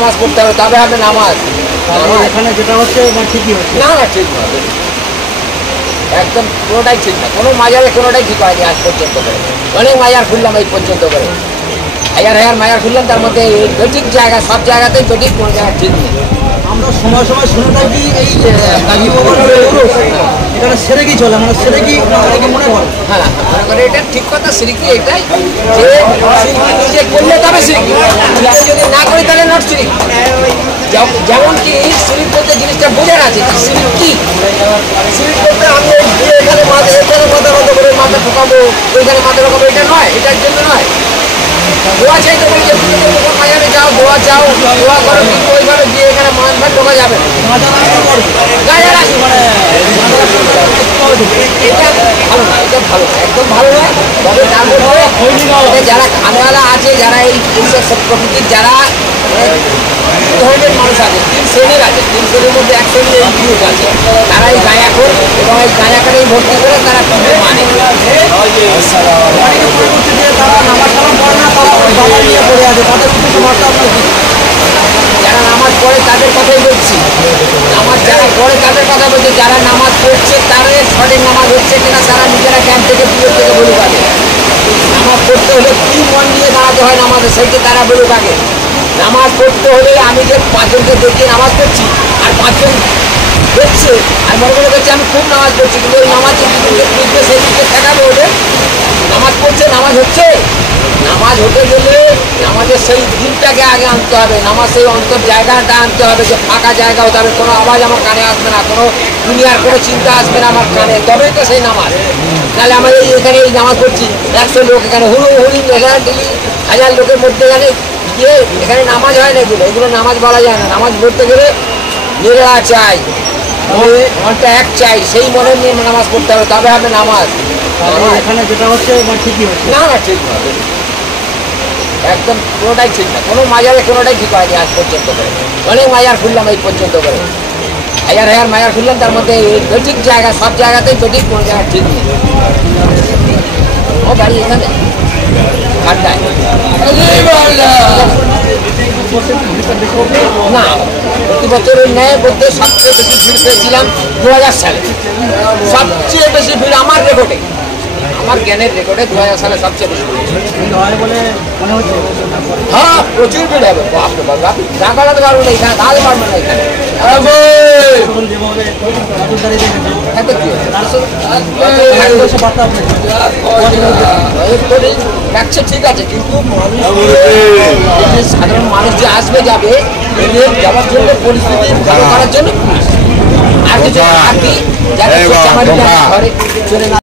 নামাজ পড়তে হবে, তবে হবে নামাজ। এখানে যেটা হচ্ছে ঠিকই হচ্ছে না না, ঠিক নয়, একদম কোনোটাই ঠিক না। কোনো মাজারে কোনোটাই ঠিক হয়নি আজ পর্যন্ত করে। অনেক মাজার খুললাম এই পর্যন্ত করে, হাজার হাজার মাজার খুললাম, তার মধ্যে সঠিক জায়গা সব জায়গাতেই সঠিক, কোনো জায়গায় ঠিক নেই। আমরা সময় সময় শুনে থাকি এই গাজী এখানে সেরে কি চলে, মানে সেরে কি মনে করে? হ্যাঁ, মনে করে এটা ঠিক কথা। সিরিকি এটাই যে সিরিকি নিজে করলে তবে সিরিকি, যদি না করি তাহলে নট সিরিক। যেমন কি সিরিক বলতে জিনিসটা বোঝার আছে, সিরিক কি? সিরিক বলতে আমি এখানে মাথা মতো করে মাথা ঠোকাবো, ওইখানে মাথা ঠোকাবো, এটা নয়, এটার জন্য নয়। দোয়া চাইতে বলছে, তুমি যখন বাজারে যাও দোয়া চাও, দোয়া করো, কিন্তু ওইভাবে গিয়ে এখানে মাছ ভাত ঢোকা যাবে না। গাজার আসবে এটা ভালো না, এটা ভালো না, একদম ভালো নয়। তবে তার মধ্যে যারা খানেওয়ালা আছে, যারা এইসব প্রকৃতির যারা ধরনের মানুষ আছে, 3 শ্রেণীর আছে, 3 শ্রেণীর মধ্যে 1 শ্রেণীর এই গ্রুপ আছে, তারা এই গাঁজাখোর এবং এই গাঁজাখোরেই ভর্তি করে তারা পুজো মানে। যারা নামাজ পড়ে তাদের কথাই বলছি, নামাজ যারা পড়ে তাদের কথা বলছে। যারা নামাজ পড়ছে তাদের সঠিক নামাজ হচ্ছে কিনা তারা নিজেরা ক্যাম্প থেকে দূরের থেকে বলুক আগে। নামাজ পড়তে হলে কি মন নিয়ে দাঁড়াতে হয় নামাজে, সেইটা তারা বলুক আগে। নামাজ পড়তে হলে আমি যে 5 জনকে দেখিয়ে নামাজ পড়ছি আর 5 জন দেখছে আর মনে করছে আমি খুব নামাজ পড়ছি, কিন্তু ওই নামাজ বুঝবে, সেই দিকে ঠেকাবে ওদের। নামাজ পড়ছে, নামাজ হচ্ছে। নামাজ হতে গেলে নামাজের সেই দিনটাকে আগে আনতে হবে, নামাজ সেই অন্তর জায়গাটা আনতে হবে, যে ফাঁকা জায়গা হতে হবে, কোনো আওয়াজ আমার কানে আসবে না, কোনো দুনিয়ার কোনো চিন্তা আসবে না আমার কানে, তবেই তো সেই নামাজ। তাহলে আমরা এখানে এই নামাজ পড়ছি, 100 লোক এখানে হুড়ি ঢেলি 1000 লোকের মধ্যে এখানে গিয়ে এখানে নামাজ হয় না। এগুলো নামাজ বলা যায় না। নামাজ পড়তে গেলে নিরা চাই, মনটা এক চাই, সেই মনে নিয়ে নামাজ পড়তে হবে, তবে হবে নামাজ। এখানে যেটা হচ্ছে ঠিকই হচ্ছে না না, ঠিক নয়, একদম কোনোটাই ঠিক না। কোনো মাজারে কোনোটাই ঠিক হয়নি আজ পর্যন্ত করে। অনেক মাজার খুললাম এই পর্যন্ত করে, হাজার হাজার মাজার খুললাম, তার মধ্যে সঠিক জায়গা সব জায়গাতেই সঠিক, কোনো জায়গায় ঠিক নেই। ও বাড়ি এখানে ঠান্ডায় না, প্রতি বছরের ন্যায় বলতে সবচেয়ে বেশি ভিড় পেয়েছিলাম 2000 সালে। সবচেয়ে বেশি ভিড় আমার রেকর্ডে, আমার জ্ঞানের রেকর্ডে 2000 সালে সবচেয়ে বেশি ভিড়। হ্যাঁ, প্রচুর ভিড় হবে। বাপরে বাপ, যা করাতে পারবো না এখানে, দাঁড়াতে পারবো না এখানে। ঠিক আছে, কিন্তু সাধারণ মানুষ যে আসবে যাবে, এদের যাওয়ার জন্য পরিস্থিতি ভালো করার জন্য আর কিছু আর কি যারা ঘরে চলে না।